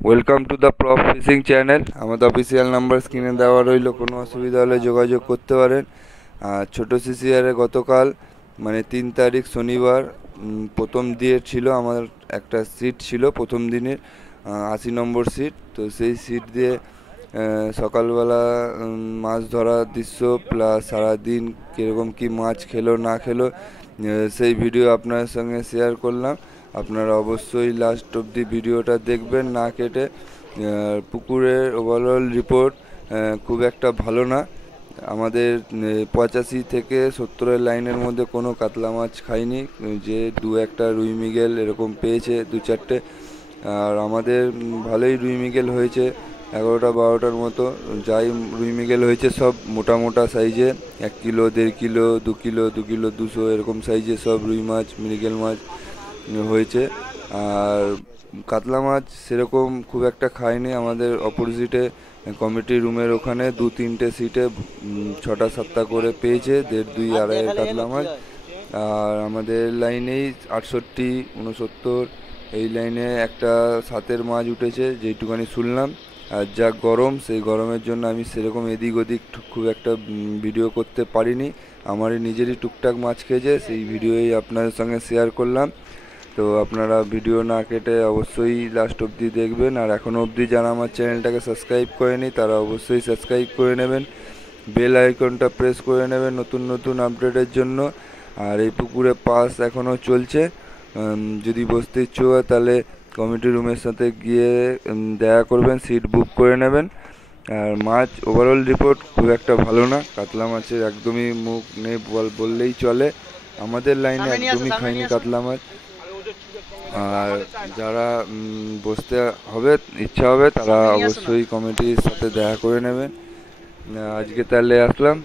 Welcome to the prof fishing channel. আমাদের official number স্ক্রিনে দেওয়া রইল, কোনো অসুবিধা হলে যোগাযোগ করতে পারেন। আর ছোটো সিসিআরে গতকাল মানে 3 তারিখ শনিবার প্রথম দিয়ে ছিল আমার একটা সিট ছিল প্রথম দিনের 80 নম্বর সিট। তো সেই সিট দিয়ে সকালবেলা মাছ ধরার দৃশ্য প্লাস সারাদিন কীরকম কী মাছ খেলো না খেলো সেই ভিডিও আপনার সঙ্গে শেয়ার করলাম। আপনারা অবশ্যই লাস্ট অবধি ভিডিওটা দেখবেন না কেটে। পুকুরের ওভারঅল রিপোর্ট খুব একটা ভালো না। আমাদের 85 থেকে 70 লাইনের মধ্যে কোনো কাতলা মাছ খাইনি, যে দু একটা রুই মৃগেল এরকম পেয়েছে 2-4টে। আর আমাদের ভালোই রুই মৃগেল হয়েছে 11টা 12টার মতো। যাই রুই মৃগেল হয়েছে সব মোটা মোটা সাইজে, 1 কিলো 1.5 কিলো 2 কিলো 2 কিলো 200 এরকম সাইজে সব রুই মাছ মৃগেল মাছ হয়েছে। আর কাতলা মাছ সেরকম খুব একটা খায়নি। আমাদের অপোজিটে কমিটি রুমের ওখানে 2-3টে সিটে 6টা 7টা করে পেয়েছে 1.5 2 2.5 কাতলা মাছ। আর আমাদের লাইনেই 68 69 এই লাইনে একটা 7-এর মাছ উঠেছে যেইটুকানি শুনলাম। আর যা গরম, সেই গরমের জন্য আমি সেরকম এদিক ওদিক খুব একটা ভিডিও করতে পারিনি। আমারই নিজেরই টুকটাক মাছ খেয়েছে, সেই ভিডিওই আপনাদের সঙ্গে শেয়ার করলাম। তো আপনারা ভিডিও না কেটে অবশ্যই লাস্ট অবধি দেখবেন। আর এখনও অবধি যারা আমার চ্যানেলটাকে সাবস্ক্রাইব করেনি তারা অবশ্যই সাবস্ক্রাইব করে নেবেন, বেল আইকনটা প্রেস করে নেবেন নতুন নতুন আপডেটের জন্য। আর এই পুকুরে পাস এখনও চলছে, যদি বসতে ইচ্ছুক হয় তাহলে কমিটি রুমের সাথে গিয়ে দেখা করবেন, সিট বুক করে নেবেন। আর মাছ ওভারঅল রিপোর্ট খুব একটা ভালো না, কাতলা মাছের একদমই মুখ নেই বললেই চলে। আমাদের লাইনে একদমই খাইনি কাতলা মাছ। আর যারা বসতে হবে ইচ্ছা হবে তারা অবশ্যই কমিটির সাথে দেখা করে নেবেন। আজকে তাহলে আসলাম।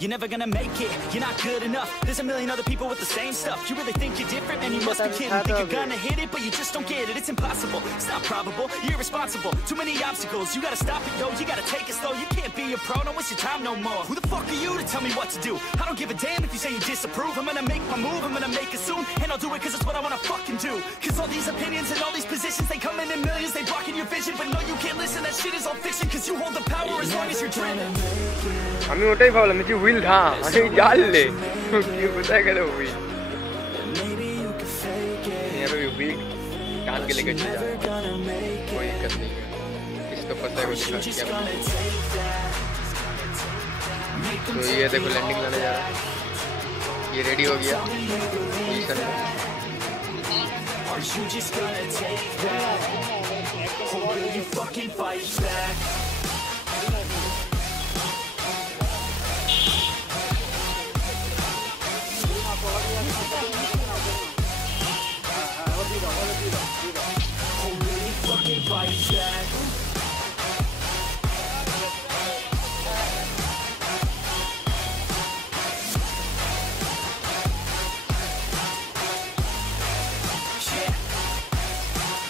You're never gonna make it, you're not good enough. There's a million other people with the same stuff. You really think you're different? Man, you must be kidding. Think you're gonna hit it, but you just don't get it. It's impossible, it's not probable, you're irresponsible. Too many obstacles, you gotta stop it, yo. You gotta take it slow, you can't be a pro. Don't waste your time no more. Who the fuck are you to tell me what to do? I don't give a damn if you say you disapprove. I'm gonna make my move, I'm gonna make it soon. And I'll do it cause it's what I wanna fucking do. Cause all these opinions and all these positions, they come in millions, they blocking your vision. But no, you can't listen, that shit is all fiction. Cause you hold the power as long as you're dreaming. আমি ওটাই ভাবলাম যে wheel ধা আমি জানলে কি কোথায় গেল হুইল यहाँ पे भी হুইল टांग के लेकर चला कोई दिक्कत नहीं है। इसको पता है वो दिखा क्या तो ये देखो लैंडिंग लाने जा रहा है, ये रेडी हो गया पोजीशन में।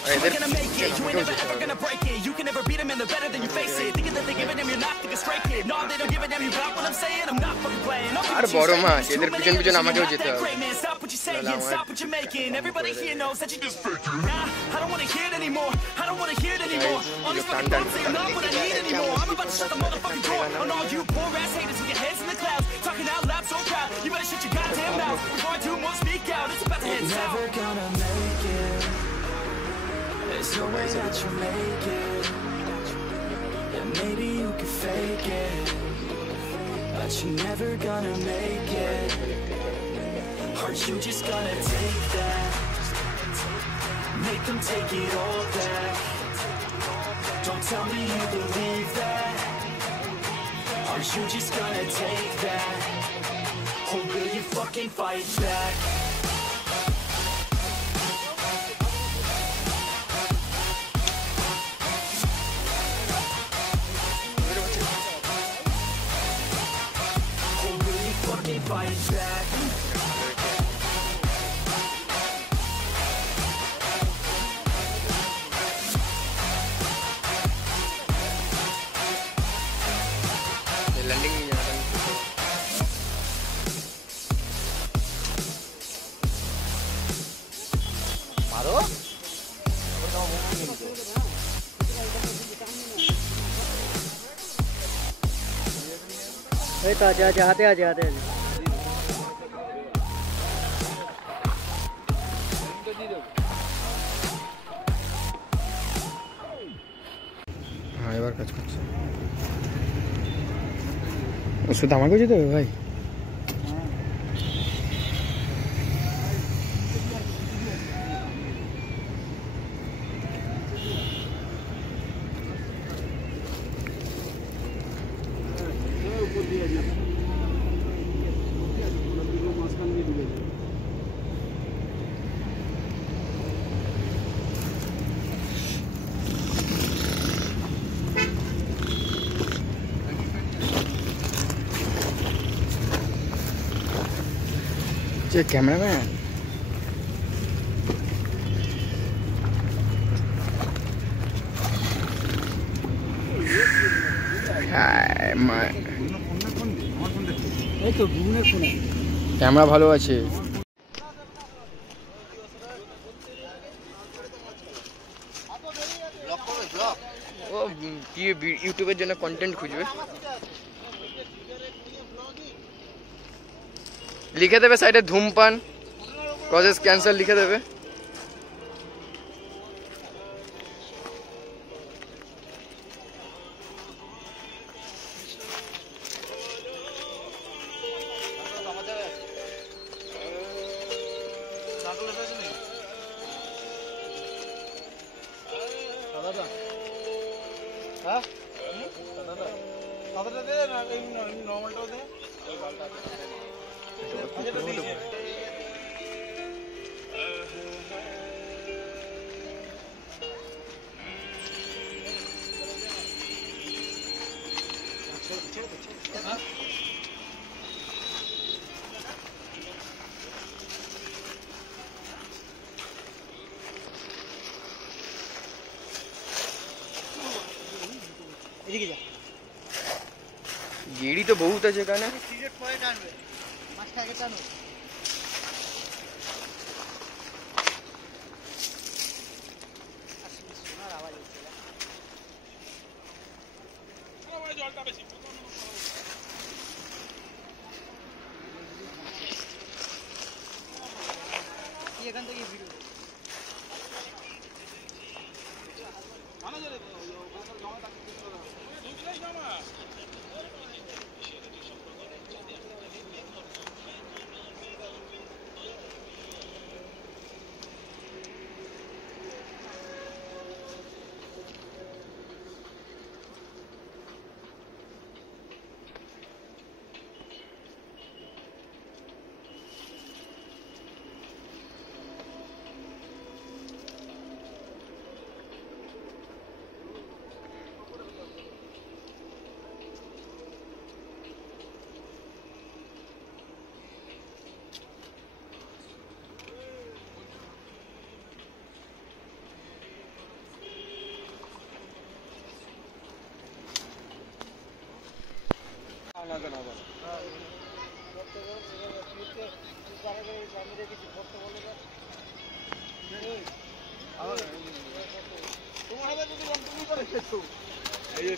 You're gonna make it, you ain't never ever gonna break it. You can never beat them and they're better than you face it. Thinking that they give a damn, you're not thinking straight, kid. No, they don't give a damn, you got what I'm saying? I'm not fucking playing. আর বড় মাছ এদের পিছন পিছন আমাকেও যেতে হবে। Stop what you're saying, stop what you're making. Everybody here knows that you just faking. Nah, I don't wanna hear it anymore. I don't wanna hear it anymore. All these fucking thoughts say I'm not what I need anymore. I'm about to shut the motherfucking door on all you poor ass haters with your heads in the clouds, talking out loud so proud. You better shut your goddamn mouth before I do more speak out. It's about to head south. Never gonna make it. There's no way that you make it. And maybe you can fake it, but you're never gonna make it. Aren't you just gonna take that? Make them take it all back. Don't tell me you believe that. Aren't you just gonna take that? Or will you fucking fight back? Fight back. Landing नहीं जाता मारो आजा आजा आते आजा आते हाँ এবার কাজ করছে ওষুধ আমাকে যেতে হবে ভাই যে ক্যামেরাম্যান ক্যামেরা ভালো আছে ও কি ইউটিউবের জন্য কন্টেন্ট খুঁজবে লিখে দেবে সাইডে ধূমপান কজেস ক্যান্সার লিখে দেবে गेड़ी तो बहुत है जगह ना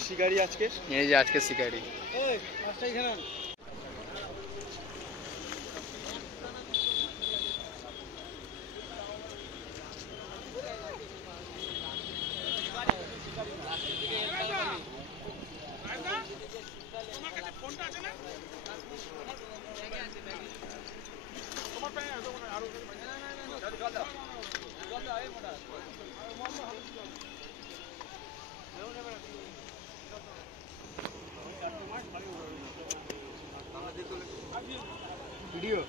शिकारी आज के ये आज के शिकारी वीडियो